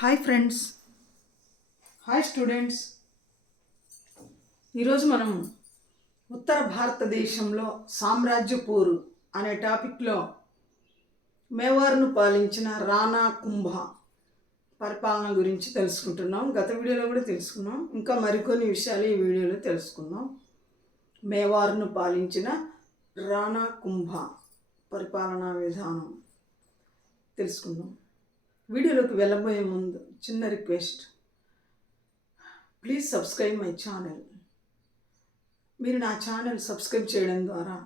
Hi friends, hi students. ఈరోజు మనం ఉత్తర భారతదేశంలో సామ్రాజ్య పోరు అనే టాపిక్లో మేవార్ను పాలించిన రాణా కుంభ పరిపాలన గురించి తెలుసుకుంటున్నాం. గత వీడియోలో కూడా తెలుసుకున్నాం. ఇంకా మరికొన్ని విషయాలు ఈ వీడియోలో తెలుసుకుందాం. మేవార్ను పాలించిన రాణా కుంభ పరిపాలనా విధానం తెలుసుకుందాం. వీడియోలోకి వెళ్ళబోయే ముందు చిన్న request, please subscribe my channel. మీరు నా ఛానల్ సబ్స్క్రైబ్ చేయడం ద్వారా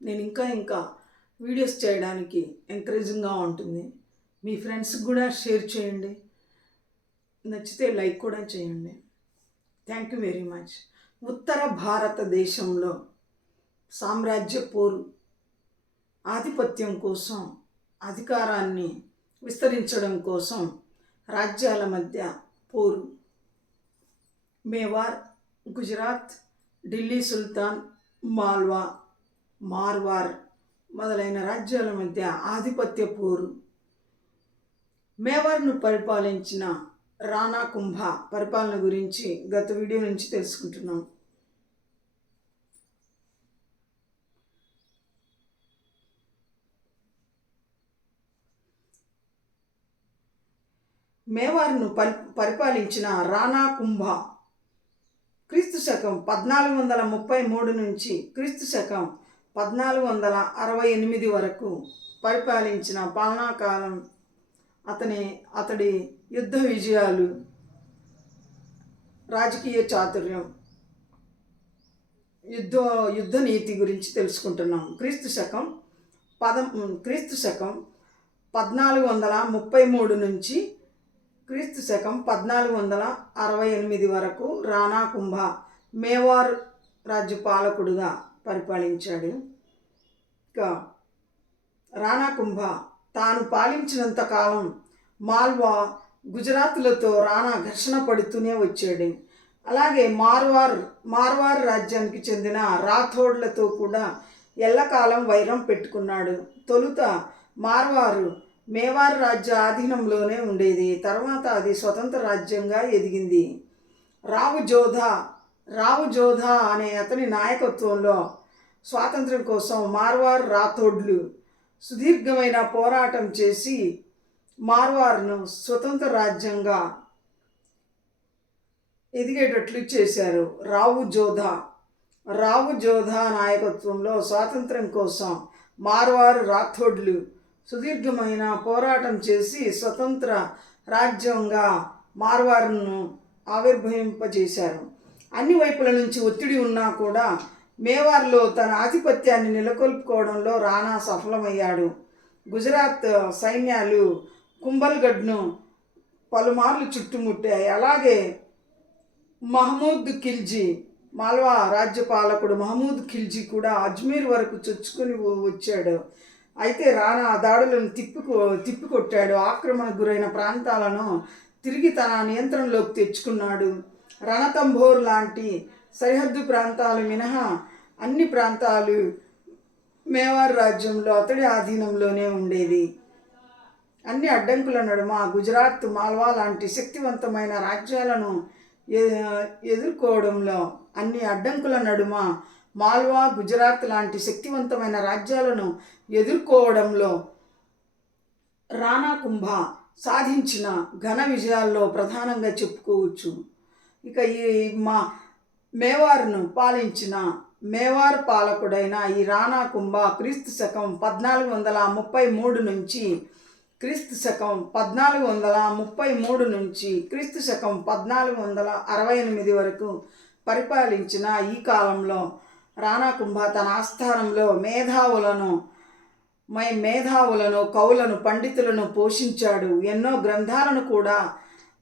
నేను ఇంకా వీడియోస్ చేయడానికి ఎంకరేజింగ్గా ఉంటుంది. మీ ఫ్రెండ్స్కి కూడా షేర్ చేయండి, నచ్చితే లైక్ కూడా చేయండి. Thank you very much. ఉత్తర భారతదేశంలో సామ్రాజ్య పోరు ఆధిపత్యం కోసం, అధికారాన్ని విస్తరించడం కోసం రాజ్యాల మధ్య పోరు. మేవార్, గుజరాత్, ఢిల్లీ సుల్తాన్, మాల్వా, మార్వార్ మొదలైన రాజ్యాల మధ్య ఆధిపత్య పోరు. మేవార్ను పరిపాలించిన రాణా కుంభ పరిపాలన గురించి గత వీడియో నుంచి తెలుసుకుంటున్నాం. మేవార్ను పరిపాలించిన రాణా కుంభ క్రీస్తు శకం 1433 నుంచి క్రీస్తు శకం 1468 వరకు పరిపాలించిన పాలనాకాలం. అతడి యుద్ధ విజయాలు, రాజకీయ చాతుర్యం, యుద్ధ నీతి గురించి తెలుసుకుంటున్నాం. క్రీస్తు శకం 1433 నుంచి క్రీస్తు శకం 1468 వరకు రాణా కుంభ మేవార్ రాజ్యపాలకుడుగా పరిపాలించాడు. రాణా కుంభ తాను పాలించినంత కాలం మాల్వా, గుజరాత్లతో రాణా ఘర్షణ పడుతూనే వచ్చాడు. అలాగే మార్వార్ రాజ్యానికి చెందిన రాథోడ్లతో కూడా ఎల్లకాలం వైరం పెట్టుకున్నాడు. తొలుత మేవార్ రాజ్య ఆధీనంలోనే ఉండేది. తర్వాత అది స్వతంత్ర రాజ్యంగా ఎదిగింది. రావు జోధా అనే అతని నాయకత్వంలో స్వాతంత్ర్యం కోసం మార్వార్ రాథోడ్లు సుదీర్ఘమైన పోరాటం చేసి మార్వార్ను స్వతంత్ర రాజ్యంగా ఎదిగేటట్లు చేశారు. రావు జోధా నాయకత్వంలో స్వాతంత్ర్యం కోసం మార్వార్ రాథోడ్లు సుదీర్ఘమైన పోరాటం చేసి స్వతంత్ర రాజ్యంగా మార్వార్ను ఆవిర్భవింపజేశారు. అన్ని వైపుల నుంచి ఒత్తిడి ఉన్నా కూడా మేవార్లో తన ఆధిపత్యాన్ని నెలకొల్పుకోవడంలో రాణా సఫలమయ్యాడు. గుజరాత్ సైన్యాలు కుంభల్గఢ్ను పలుమార్లు చుట్టుముట్టాయి. అలాగే మాల్వా రాజ్యపాలకుడు మహమూద్ ఖిల్జీ కూడా అజ్మీర్ వరకు చొచ్చుకొని వచ్చాడు. అయితే రాణా ఆ దాడులను తిప్పికొట్టాడు. ఆక్రమణకు గురైన ప్రాంతాలను తిరిగి తన నియంత్రణలోకి తెచ్చుకున్నాడు. రణతంబోర్ లాంటి సరిహద్దు ప్రాంతాలు మినహా అన్ని ప్రాంతాలు మేవార్ రాజ్యంలో అతడి ఆధీనంలోనే ఉండేది. అన్ని అడ్డంకుల నడుమ గుజరాత్, మాల్వా లాంటి శక్తివంతమైన రాజ్యాలను ఎదుర్కోవడంలో మాల్వా, గుజరాత్ లాంటి శక్తివంతమైన రాజ్యాలను ఎదుర్కోవడంలో రాణా కుంభ సాధించిన ఘన విజయాల్లో ప్రధానంగా చెప్పుకోవచ్చు. ఇక ఈ మేవార్ను పాలించిన మేవార్ పాలకుడైన ఈ రాణా కుంభ క్రీస్తు శకం 1433 నుంచి క్రీస్తు శకం 1468 వరకు పరిపాలించిన ఈ కాలంలో రాణా కుంభ తన ఆస్థానంలో మేధావులను, కవులను, పండితులను పోషించాడు. ఎన్నో గ్రంథాలను కూడా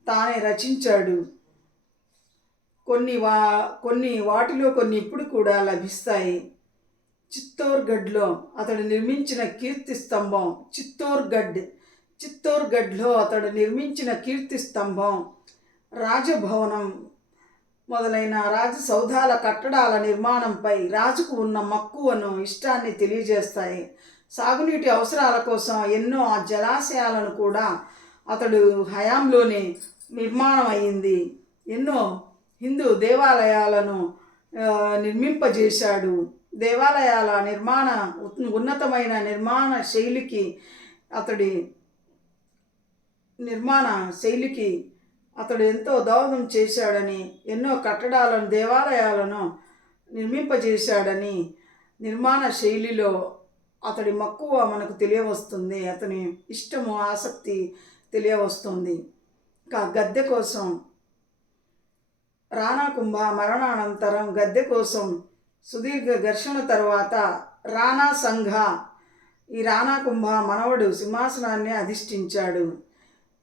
తానే రచించాడు. వాటిలో కొన్ని ఇప్పుడు కూడా లభిస్తాయి. చిత్తోర్గఢ్లో అతడు నిర్మించిన కీర్తి స్తంభం, రాజభవనం మొదలైన రాజసౌధాల కట్టడాల నిర్మాణంపై రాజుకు ఉన్న మక్కువను, ఇష్టాన్ని తెలియజేస్తాయి. సాగునీటి అవసరాల కోసం ఎన్నో జలాశయాలను కూడా అతడు హయాంలోనే నిర్మాణం అయింది. ఎన్నో హిందూ దేవాలయాలను నిర్మింపజేశాడు. దేవాలయాల ఉన్నతమైన నిర్మాణ శైలికి అతడు ఎంతో దోహదం చేశాడని, ఎన్నో కట్టడాలను దేవాలయాలను నిర్మింపజేశాడని నిర్మాణ శైలిలో అతడి మక్కువ మనకు తెలియవస్తుంది. అతని ఇష్టము, ఆసక్తి తెలియవస్తుంది. ఇంకా గద్దె కోసం రాణా కుంభ మరణానంతరం గద్దె కోసం సుదీర్ఘ ఘర్షణ తరువాత రాణా సంఘ, ఈ రాణా కుంభ మనవడు సింహాసనాన్ని అధిష్ఠించాడు.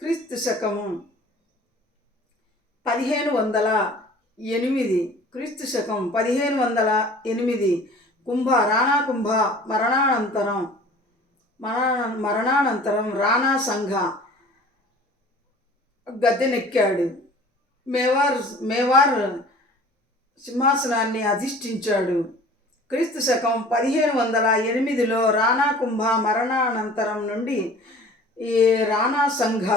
క్రీస్తు శకము 1508 క్రీస్తు శకం 1508 రాణా కుంభ మరణానంతరం రాణా సంఘ గద్దెనెక్కాడు. మేవార్ సింహాసనాన్ని అధిష్ఠించాడు. క్రీస్తు శకం 1508లో రాణా కుంభ మరణానంతరం నుండి ఈ రాణా సంఘ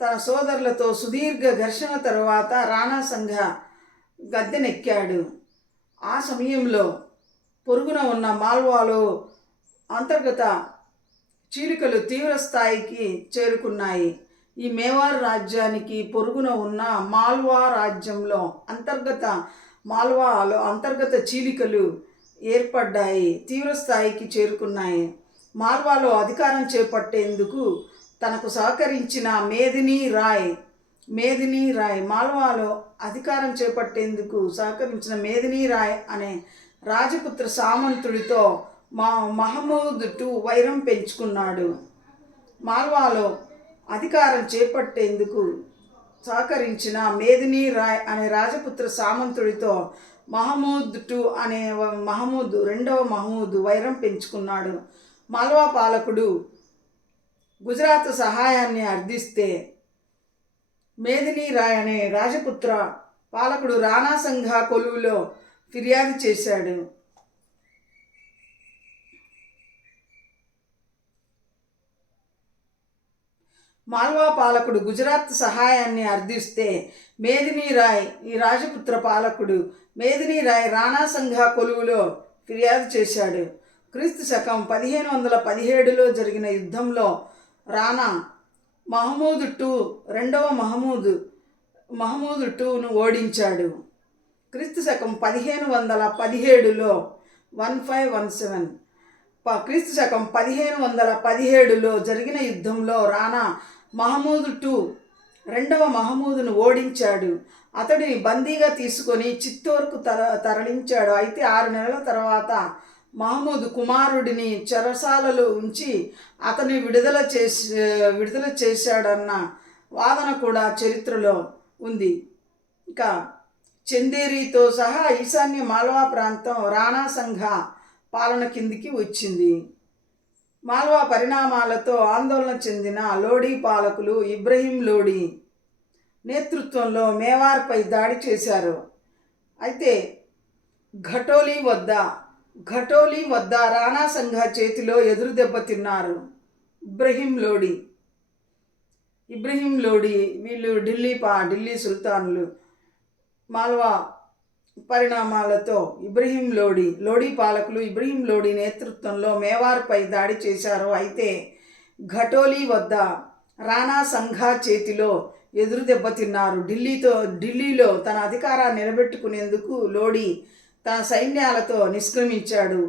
తన సోదరులతో సుదీర్ఘ ఘర్షణ తరువాత రాణా సంఘ గద్దెనెక్కాడు. ఆ సమయంలో పొరుగున ఉన్న మాల్వాలో అంతర్గత చీలికలు తీవ్ర స్థాయికి చేరుకున్నాయి. ఈ మేవార్ రాజ్యానికి పొరుగున ఉన్న మాల్వా రాజ్యంలో అంతర్గత చీలికలు ఏర్పడ్డాయి, తీవ్ర స్థాయికి చేరుకున్నాయి. మాల్వాలో అధికారం చేపట్టేందుకు తనకు సహకరించిన మేదినీ రాయ్ మాల్వాలో అధికారం చేపట్టేందుకు సహకరించిన మేదినీ రాయ్ అనే రాజపుత్ర సామంతుడితో మహమూద్ II వైరం పెంచుకున్నాడు. మాల్వాలో అధికారం చేపట్టేందుకు సహకరించిన మేదినీ రాయ్ అనే రాజపుత్ర సామంతుడితో మహమూద్ రెండవ మహమూద్ వైరం పెంచుకున్నాడు. మాల్వా పాలకుడు గుజరాత్ సహాయాన్ని అర్థిస్తే మేదినీ రాయ్ అనే రాజపుత్ర పాలకుడు రాణా సంఘ కొలువులో ఫిర్యాదు చేశాడు. మాల్వా పాలకుడు గుజరాత్ సహాయాన్ని అర్థిస్తే మేదినీ రాయ్, ఈ రాజపుత్ర పాలకుడు మేదినీ రాయ్ రాణా సంఘ కొలువులో ఫిర్యాదు చేశాడు. క్రీస్తు శకం 1517లో జరిగిన యుద్ధంలో రాణా మహమూద్ II రెండవ మహమూద్ IIను ఓడించాడు. క్రీస్తు శకం 1517లో 1517 క్రీస్తు శకం 1517లో జరిగిన యుద్ధంలో రాణా మహమూద్ II రెండవ మహమూదును ఓడించాడు. అతడిని బందీగా తీసుకొని చిత్తూరుకు తరలించాడు. అయితే 6 నెలల తర్వాత మహమూద్ కుమారుడిని చెరసాలలో ఉంచి అతని విడుదల చేశాడన్న వాదన కూడా చరిత్రలో ఉంది. ఇక చందేరితో సహా ఈశాన్య మాల్వా ప్రాంతం రాణా సంఘ పాలన కిందికి వచ్చింది. మాల్వా పరిణామాలతో ఆందోళన చెందిన లోడీ పాలకులు ఇబ్రహీం లోడీ నేతృత్వంలో మేవార్పై దాడి చేశారు. అయితే ఘటోలీ వద్ద రాణా సంఘ చేతిలో ఎదురు దెబ్బతిన్నారు. ఇబ్రహీం లోడీ వీళ్ళు ఢిల్లీ సుల్తానులు. మాల్వా పరిణామాలతో లోడీ పాలకులు ఇబ్రహీం లోడీ నేతృత్వంలో మేవార్పై దాడి చేశారు. అయితే ఘటోలీ వద్ద రాణా సంఘ చేతిలో ఎదురు దెబ్బతిన్నారు. ఢిల్లీలో తన అధికారాన్ని నిలబెట్టుకునేందుకు లోడీ తన సైన్యాలతో నిష్క్రమించాడు.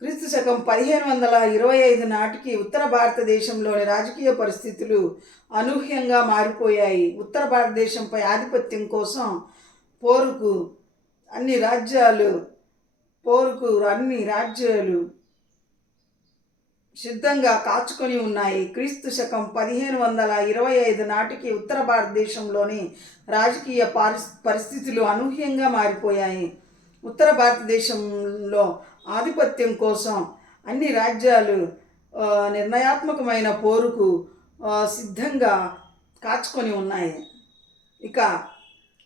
క్రీస్తు శకం 1525 నాటికి ఉత్తర భారతదేశంలోని రాజకీయ పరిస్థితులు అనూహ్యంగా మారిపోయాయి. ఉత్తర భారతదేశంపై ఆధిపత్యం కోసం అన్ని రాజ్యాలు సిద్ధంగా కాచుకొని ఉన్నాయి. క్రీస్తు శకం 1525 నాటికి ఉత్తర భారతదేశంలోని రాజకీయ పరిస్థితులు అనూహ్యంగా మారిపోయాయి. ఉత్తర భారతదేశంలో ఆధిపత్యం కోసం అన్ని రాజ్యాలు నిర్ణయాత్మకమైన పోరుకు సిద్ధంగా కాచుకొని ఉన్నాయి. ఇక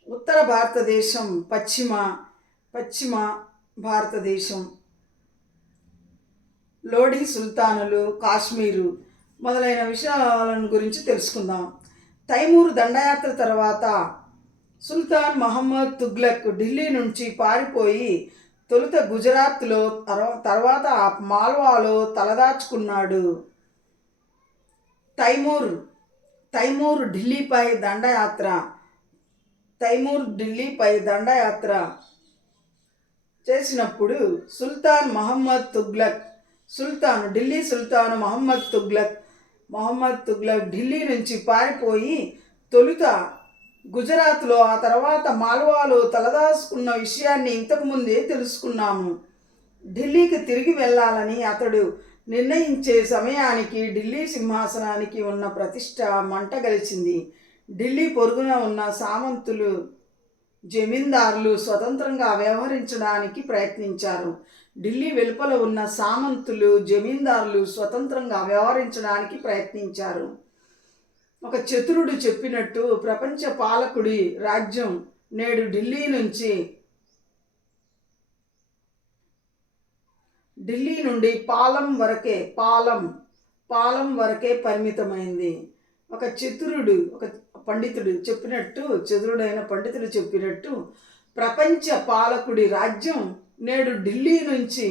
ఉత్తర భారతదేశం, పశ్చిమ భారతదేశం, లోడీ సుల్తానులు, కాశ్మీరు మొదలైన విషయాలను గురించి తెలుసుకుందాం. తైమూరు దండయాత్ర తర్వాత సుల్తాన్ మహమ్మద్ తుగ్లక్ ఢిల్లీ నుంచి పారిపోయి తొలుత గుజరాత్లో, తర్వాత మాల్వాలో తలదాచుకున్నాడు. తైమూర్ ఢిల్లీపై దండయాత్ర చేసినప్పుడు సుల్తాన్ మహమ్మద్ తుగ్లక్ ఢిల్లీ సుల్తాన్ మహమ్మద్ తుగ్లక్ ఢిల్లీ నుంచి పారిపోయి తొలుత గుజరాత్లో, ఆ తర్వాత మాల్వాలో తలదాచుకున్న విషయాన్ని ఇంతకుముందే తెలుసుకున్నాము. ఢిల్లీకి తిరిగి వెళ్ళాలని అతడు నిర్ణయించే సమయానికి ఢిల్లీ సింహాసనానికి ఉన్న ప్రతిష్ట మంటగలిచింది. ఢిల్లీ పొరుగున ఉన్న సామంతులు, జమీందారులు స్వతంత్రంగా వ్యవహరించడానికి ప్రయత్నించారు. ఢిల్లీ వెలుపల ఉన్న సామంతులు, జమీందారులు స్వతంత్రంగా వ్యవహరించడానికి ప్రయత్నించారు. ఒక చతురుడు చెప్పినట్టు ప్రపంచ పాలకుడి రాజ్యం నేడు ఢిల్లీ నుండి పాలం వరకే పరిమితమైంది. ఒక పండితుడు చెప్పినట్టు, చతురుడైన పండితుడు చెప్పినట్టు ప్రపంచ పాలకుడి రాజ్యం నేడు ఢిల్లీ నుంచి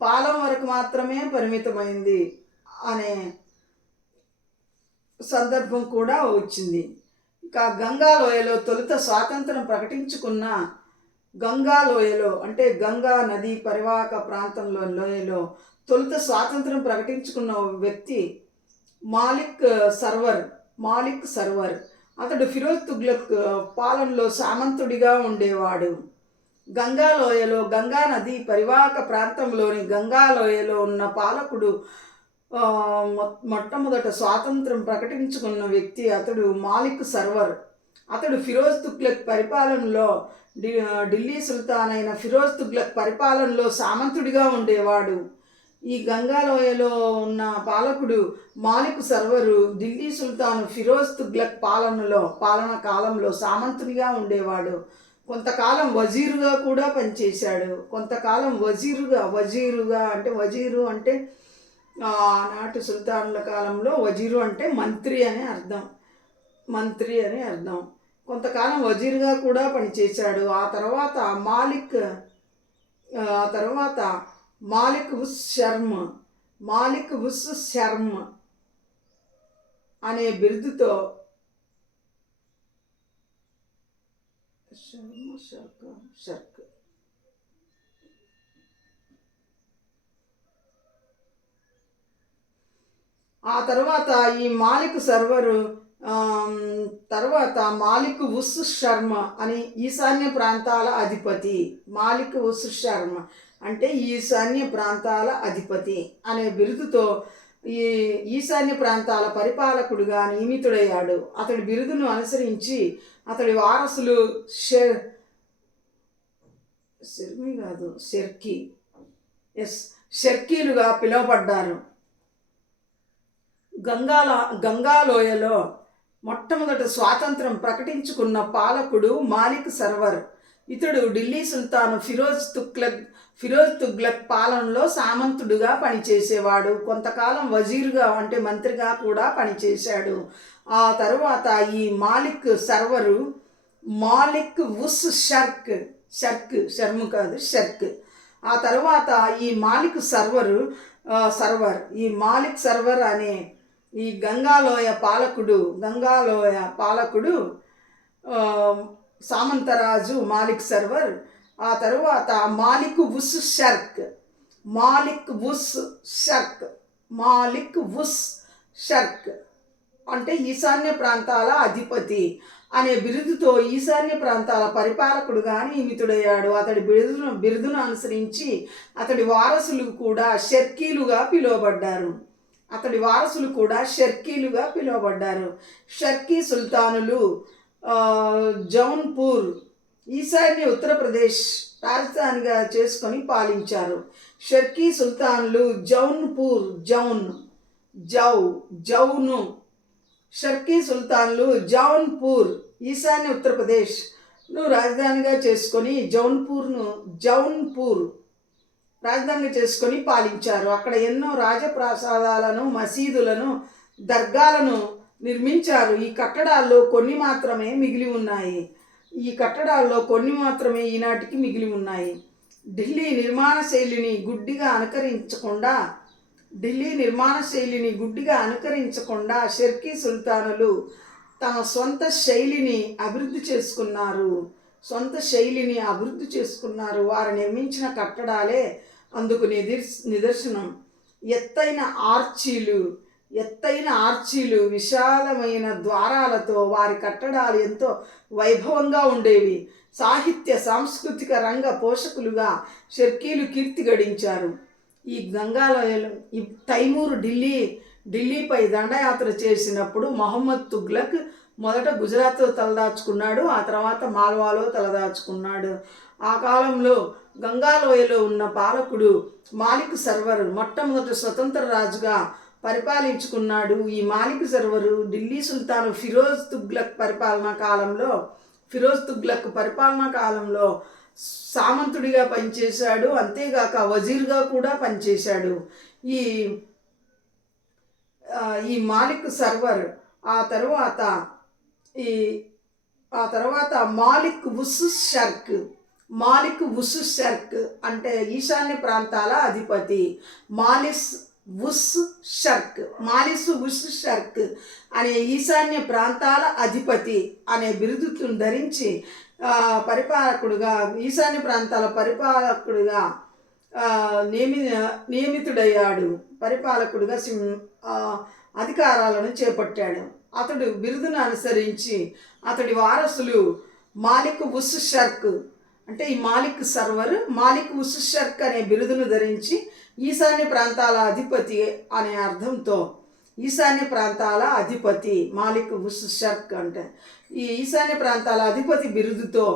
పాలం వరకు మాత్రమే పరిమితమైంది అనే సందర్భం కూడా వచ్చింది. ఇక గంగాలోయలో తొలుత స్వాతంత్రం ప్రకటించుకున్న అంటే గంగా నది పరివాహక ప్రాంతంలో లోయలో తొలుత స్వాతంత్రం ప్రకటించుకున్న వ్యక్తి మాలిక్ సర్వర్. అతడు ఫిరోజ్ తుగ్లక్ పాలనలో సామంతుడిగా ఉండేవాడు. గంగా నది పరివాహక ప్రాంతంలోని గంగాలోయలో ఉన్న పాలకుడు మొట్టమొదట స్వాతంత్రం ప్రకటించుకున్న వ్యక్తి అతడు మాలిక్ సర్వర్. అతడు ఫిరోజ్ తుగ్లక్ పరిపాలనలో, ఢిల్లీ సుల్తాన్ అయిన ఫిరోజ్ తుగ్లక్ పరిపాలనలో సామంతుడిగా ఉండేవాడు. ఈ గంగాలోయలో ఉన్న పాలకుడు మాలిక్ సర్వరు ఢిల్లీ సుల్తాన్ ఫిరోజ్ తుగ్లక్ పాలన కాలంలో సామంతుడిగా ఉండేవాడు. కొంతకాలం వజీరుగా కూడా పనిచేశాడు. వజీరు అంటే ఆనాటి సుల్తానుల కాలంలో వజీరు అంటే మంత్రి అని అర్థం. కొంతకాలం వజీరుగా కూడా పనిచేశాడు. ఆ తర్వాత మాలిక్ ఉస్ శర్మ అనే బిరుదుతో ఆ తర్వాత ఈ మాలిక్ సర్వరు తర్వాత మాలిక్ ఉస్ శర్మ అని ఈశాన్య ప్రాంతాల అధిపతి. మాలిక్ ఉస్ శర్మ అంటే ఈశాన్య ప్రాంతాల అధిపతి అనే బిరుదుతో ఈ ఈశాన్య ప్రాంతాల పరిపాలకుడుగా నియమితుడయ్యాడు. అతడి బిరుదును అనుసరించి అతడి వారసులు షర్కీలుగా పిలువబడ్డారు. గంగాలోయలో మొట్టమొదట స్వాతంత్రం ప్రకటించుకున్న పాలకుడు మాలిక్ సర్వర్. ఇతడు ఢిల్లీ సుల్తాన్ ఫిరోజ్ తుగ్లక్ పాలనలో సామంతుడుగా పనిచేసేవాడు. కొంతకాలం వజీరుగా అంటే మంత్రిగా కూడా పనిచేశాడు. ఆ తరువాత ఈ మాలిక్ సర్వరు మాలిక్ ఉస్ షర్క్ ఆ తర్వాత ఈ మాలిక్ సర్వర్ అనే ఈ గంగాలోయ పాలకుడు సామంతరాజు మాలిక్ సర్వర్. ఆ తరువాత మాలిక్ ఉస్ షర్క్ అంటే ఈశాన్య ప్రాంతాల అధిపతి అనే బిరుదుతో ఈశాన్య ప్రాంతాల పరిపాలకుడుగా నియమితుడయ్యాడు. అతడి బిరుదును అనుసరించి అతడి వారసులు కూడా షర్కీలుగా పిలువబడ్డారు. షర్కీ సుల్తానులు జౌన్పూర్ ఈశాన్య ఉత్తరప్రదేశ్ రాజధానిగా చేసుకొని పాలించారు. షర్కీ సుల్తానులు షర్కీ సుల్తాన్లు జౌన్పూర్ ఈశాన్య ఉత్తరప్రదేశ్ రాజధానిగా చేసుకొని జౌన్పూర్ రాజధానిగా చేసుకొని పాలించారు. అక్కడ ఎన్నో రాజప్రాసాదాలను, మసీదులను, దర్గాలను నిర్మించారు. ఈ కట్టడాల్లో కొన్ని మాత్రమే మిగిలి ఉన్నాయి. ఈనాటికి మిగిలి ఉన్నాయి. ఢిల్లీ నిర్మాణ శైలిని గుడ్డిగా అనుకరించకుండా షర్కీ సుల్తానులు తమ సొంత శైలిని అభివృద్ధి చేసుకున్నారు. వారు నిర్మించిన కట్టడాలే అందుకు నిదర్శనం. ఎత్తైన ఆర్చీలు, విశాలమైన ద్వారాలతో వారి కట్టడాలు ఎంతో వైభవంగా ఉండేవి. సాహిత్య సాంస్కృతిక రంగ పోషకులుగా షర్కీలు కీర్తి గడించారు. ఈ తైమూరు ఢిల్లీపై దండయాత్ర చేసినప్పుడు మహమ్మద్ తుగ్లక్ మొదట గుజరాత్లో తలదాచుకున్నాడు, ఆ తర్వాత మాల్వాలో తలదాచుకున్నాడు. ఆ కాలంలో గంగాలోయలో ఉన్న పాలకుడు మాలిక్ సర్వర్ మొట్టమొదటి స్వతంత్ర రాజుగా పరిపాలించుకున్నాడు. ఈ మాలిక్ సర్వరు ఢిల్లీ సుల్తాను ఫిరోజ్ తుగ్లక్ పరిపాలనా కాలంలో సామంతుడిగా పనిచేశాడు. అంతేగాక వజీర్గా కూడా పనిచేశాడు. ఈ మాలిక్ సర్వర్ ఆ తర్వాత మాలిక్ ఉస్ షర్క్ అంటే ఈశాన్య ప్రాంతాల అధిపతి. మాలిస్ ఉస్ షర్క్ అనే ఈశాన్య ప్రాంతాల అధిపతి అనే బిరుదును ధరించి ఈశాన్య ప్రాంతాల పరిపాలకుడుగా నియమితుడయ్యాడు. అధికారాలను చేపట్టాడు. అతడు బిరుదును అనుసరించి అతడి వారసులు మాలిక్ ఉస్ షర్క్ అంటే ఈ మాలిక్ సర్వర్ మాలిక్ ఉస్ షర్క్ అనే బిరుదును ధరించి ఈశాన్య ప్రాంతాల అధిపతి అనే అర్థంతో ఈశాన్య ప్రాంతాల అధిపతి మాలిక్ ఉస్ షర్క్ అంటే ఈ ఈశాన్య ప్రాంతాల అధిపతి బిరుదుతో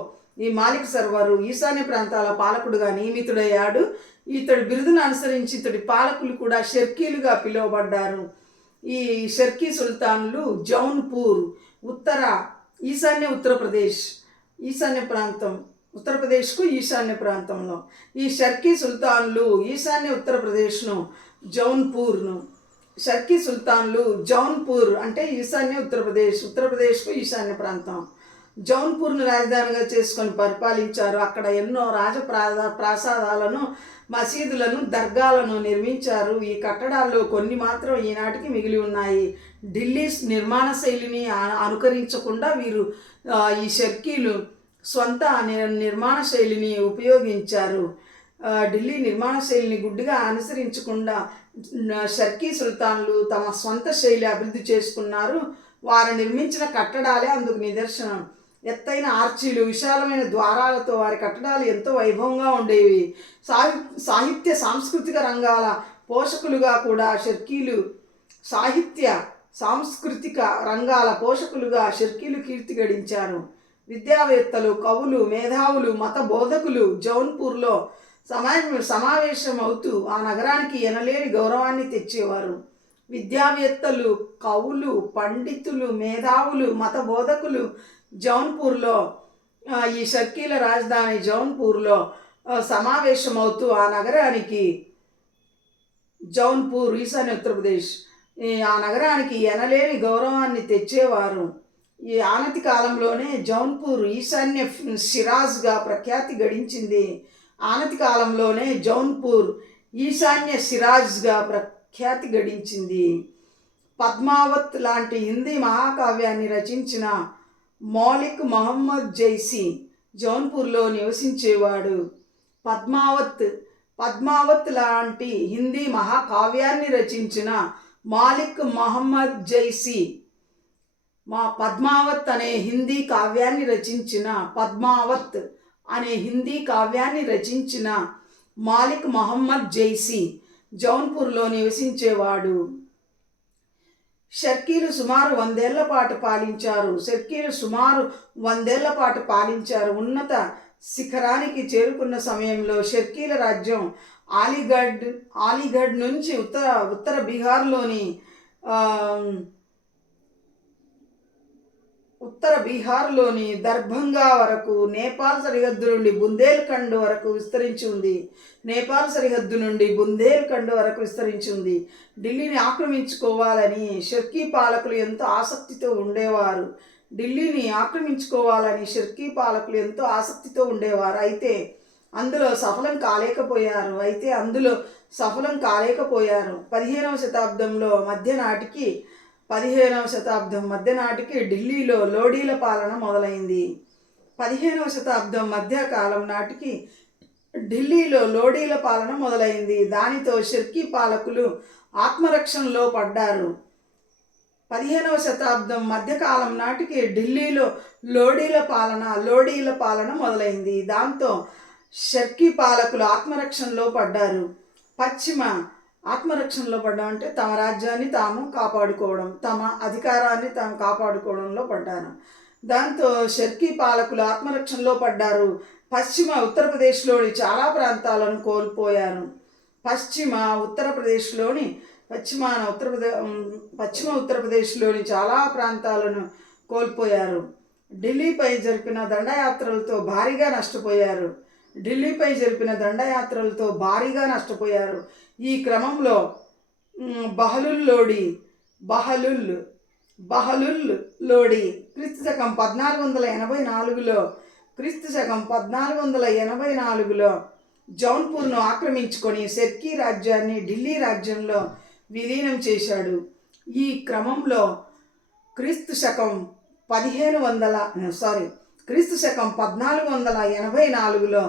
ఈ మాలిక్ సర్వరు ఈశాన్య ప్రాంతాల పాలకుడుగా నియమితుడయ్యాడు. ఇతడి బిరుదును అనుసరించి ఇతడి పాలకులు కూడా షర్కీలుగా పిలువబడ్డారు. ఈ షర్కీ సుల్తాన్లు జౌన్పూర్ ఉత్తరప్రదేశ్కు ఈశాన్య ప్రాంతంలో ఈ షర్కీ సుల్తాన్లు ఈశాన్య జౌన్పూర్ అంటే ఈశాన్య ఉత్తరప్రదేశ్కు ఈశాన్య ప్రాంతం. జౌన్పూర్ను రాజధానిగా చేసుకొని పరిపాలించారు. అక్కడ ఎన్నో ప్రాసాదాలను, మసీదులను, దర్గాలను నిర్మించారు. ఈ కట్టడాల్లో కొన్ని మాత్రం ఈనాటికి మిగిలి ఉన్నాయి. ఢిల్లీ నిర్మాణ శైలిని అనుకరించకుండా వీరు ఈ షర్కీలు స్వంత నిర్మాణ శైలిని ఉపయోగించారు. ఢిల్లీ నిర్మాణ శైలిని గుడ్డిగా అనుసరించకుండా షర్కీ సుల్తాన్లు తమ స్వంత శైలి అభివృద్ధి చేసుకున్నారు. వారు నిర్మించిన కట్టడాలే అందుకు నిదర్శనం. ఎత్తైన ఆర్చీలు, విశాలమైన ద్వారాలతో వారి కట్టడాలు ఎంతో వైభవంగా ఉండేవి. సాహిత్య సాంస్కృతిక రంగాల పోషకులుగా కూడా షర్కీలు కీర్తి గడించారు. విద్యావేత్తలు, కవులు, మేధావులు, మత బోధకులు జౌన్పూర్లో సమావేశమవుతూ ఆ నగరానికి ఎనలేని గౌరవాన్ని తెచ్చేవారు. విద్యావేత్తలు, కవులు, పండితులు, మేధావులు, మత బోధకులు జౌన్పూర్లో ఈ షర్కీల రాజధాని జౌన్పూర్లో సమావేశమవుతూ ఆ నగరానికి జౌన్పూర్ ఈశాన్య ఉత్తరప్రదేశ్ ఆ నగరానికి ఎనలేని గౌరవాన్ని తెచ్చేవారు. ఈ ఆనతి కాలంలోనే జౌన్పూర్ ఈశాన్య షిరాజ్గా ప్రఖ్యాతి గడించింది. పద్మావత్ లాంటి హిందీ మహాకావ్యాన్ని రచించిన మౌలిక్ మొహమ్మద్ జైసీ జౌన్పూర్లో నివసించేవాడు. పద్మావత్ లాంటి హిందీ మహాకావ్యాన్ని రచించిన మాలిక్ మొహమ్మద్ జైసీ పద్మావత్ అనే హిందీ కావ్యాన్ని రచించిన మాలిక్ మొహమ్మద్ జైసీ జౌన్పూర్లో నివసించేవాడు. షర్కీలు సుమారు 100 ఏళ్ల పాటు పాలించారు. ఉన్నత శిఖరానికి చేరుకున్న సమయంలో షర్కీల రాజ్యం అలీగఢ్ నుంచి ఉత్తర బీహార్లోని ఉత్తర బీహార్లోని దర్భంగా వరకు, నేపాల్ సరిహద్దు నుండి బుందేల్ఖండ్ వరకు విస్తరించి ఉంది. నేపాల్ సరిహద్దు నుండి బుందేల్ఖండ్ వరకు విస్తరించి ఉంది. ఢిల్లీని ఆక్రమించుకోవాలని షర్కీ పాలకులు ఎంతో ఆసక్తితో ఉండేవారు. ఢిల్లీని ఆక్రమించుకోవాలని షర్కీ పాలకులు ఎంతో ఆసక్తితో ఉండేవారు. అయితే అందులో సఫలం కాలేకపోయారు. 15వ శతాబ్దం మధ్య నాటికి ఢిల్లీలో లోడీల పాలన మొదలైంది. 15వ శతాబ్దం మధ్యకాలం నాటికి ఢిల్లీలో లోడీల పాలన మొదలైంది. దానితో షర్కీ పాలకులు ఆత్మరక్షణలో పడ్డారు. 15వ శతాబ్దం మధ్యకాలం నాటికి ఢిల్లీలో లోడీల పాలన మొదలైంది. దాంతో షర్కీ పాలకులు ఆత్మరక్షణలో పడ్డారు. ఆత్మరక్షణలో పడ్డం అంటే తమ రాజ్యాన్ని తాము కాపాడుకోవడం, తమ అధికారాన్ని తాము కాపాడుకోవడంలో పడ్డారు. దాంతో షర్కీ పాలకులు ఆత్మరక్షణలో పడ్డారు. పశ్చిమ ఉత్తరప్రదేశ్లోని చాలా ప్రాంతాలను కోల్పోయారు. పశ్చిమ ఉత్తరప్రదేశ్లోని చాలా ప్రాంతాలను కోల్పోయారు. ఢిల్లీపై జరిపిన దండయాత్రలతో భారీగా నష్టపోయారు. ఈ క్రమంలో బహలుల్ లోడి క్రీస్తుశకం 1484లో జౌన్పూర్ను ఆక్రమించుకొని షర్కీ రాజ్యాన్ని ఢిల్లీ రాజ్యంలో విలీనం చేశాడు. ఈ క్రమంలో క్రీస్తుశకం 1484లో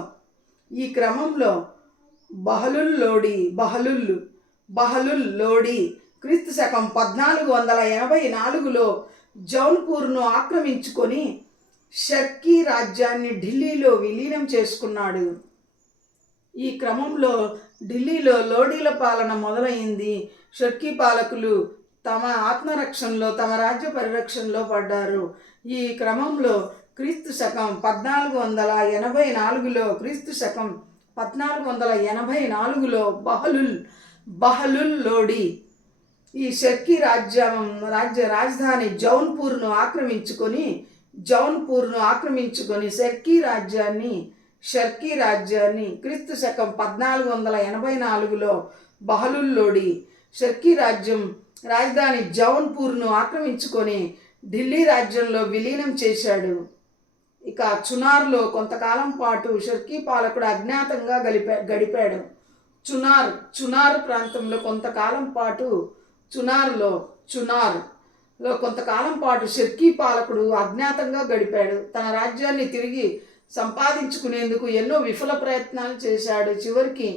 ఈ క్రమంలో బహలుల్ లోడి క్రీస్తుశకం 1484లో జౌన్పూర్ను ఆక్రమించుకొని షర్కీ రాజ్యాన్ని ఢిల్లీలో విలీనం చేసుకున్నాడు. ఈ క్రమంలో ఢిల్లీలో లోడీల పాలన మొదలైంది. షర్కీ పాలకులు తమ ఆత్మరక్షణలో, తమ రాజ్య పరిరక్షణలో పడ్డారు. ఈ క్రమంలో క్రీస్తుశకం 1484లో బహలుల్ లోడి ఈ షర్కీ రాజధాని జౌన్పూర్ను ఆక్రమించుకొని షర్కీ రాజ్యాన్ని క్రీస్తుశకం 1484లో బహలుల్ లోడి షర్కీ రాజధాని జౌన్పూర్ను ఆక్రమించుకొని ఢిల్లీ రాజ్యంలో విలీనం చేశాడు. ఇక చునార్లో కొంతకాలం పాటు షర్కీ పాలకుడు అజ్ఞాతంగా గడిపాడు. చునార్ ప్రాంతంలో కొంతకాలం పాటు షర్కీ పాలకుడు అజ్ఞాతంగా గడిపాడు. తన రాజ్యాన్ని తిరిగి సంపాదించుకునేందుకు ఎన్నో విఫల ప్రయత్నాలు చేశాడు. చివరికి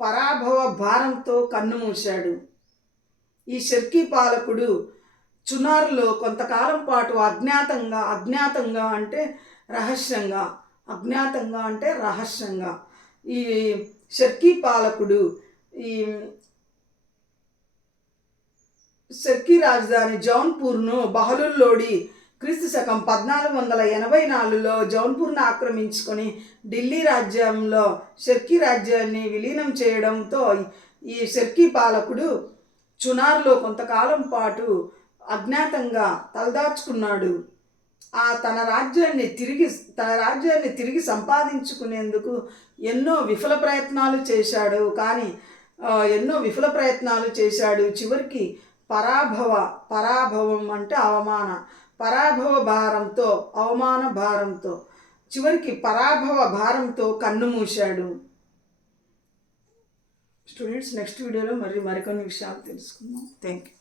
పరాభవ భారంతో కన్నుమూశాడు. ఈ షర్కీ పాలకుడు చునార్లో కొంతకాలం పాటు అజ్ఞాతంగా అంటే రహస్యంగా ఈ షర్కీ పాలకుడు ఈ షర్కీ రాజధాని జౌన్పూర్ను బహలుల్ లోడి క్రీస్తుశకం 1484లో జౌన్పూర్ను ఆక్రమించుకొని ఢిల్లీ రాజ్యంలో షర్కీ రాజ్యాన్ని విలీనం చేయడంతో ఈ షర్కీ పాలకుడు చునార్లో కొంతకాలం పాటు అజ్ఞాతంగా తలదాచుకున్నాడు. తన రాజ్యాన్ని తిరిగి సంపాదించుకునేందుకు ఎన్నో విఫల ప్రయత్నాలు చేశాడు. చివరికి పరాభవం అంటే అవమాన భారంతో చివరికి పరాభవ భారంతో కన్నుమూశాడు. స్టూడెంట్స్, నెక్స్ట్ వీడియోలో మరికొన్ని విషయాలు తెలుసుకుందాం. Thank you.